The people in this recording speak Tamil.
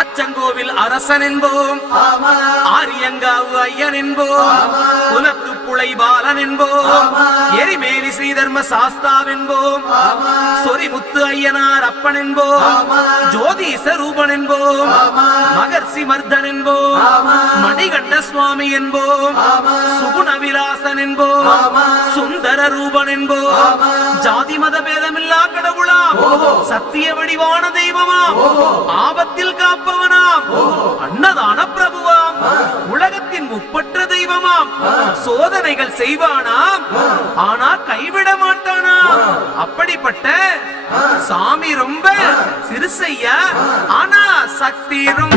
அச்சங்கோவில் அரசன் என்போம், ஆரியங்காவு ஐயன் என்போம், குலத்து புலை பாலன் என்போம், எரிமேலி ஸ்ரீதர்ம சாஸ்தாவென்போம், சொரிமுத்து ஐயனார் அப்பன் என்போம், ஜோதிச ரூபன் என்போம், மகர்ஷி மர்தன் என்போம், மணிகண்ட சுவாமி என்போம், சுகுணவிலாசன் என்போம், சுந்தர ரூபன் என்போம், ஜாதி மத பேதமில்லா கடவுளாம், சத்திய வடிவான தெய்வமாம், ஆபத்தில் காப்பவனாம், அன்னதான பிரபுவாம், உலகத்தின் முப்பற்ற தெய்வமாம், சோதனைகள் செய்வானாம், ஆனா கைவிட மாட்டானாம். அப்படிப்பட்ட சாமி ரொம்ப சிறுசையா, ஆனா சக்தி ரொம்ப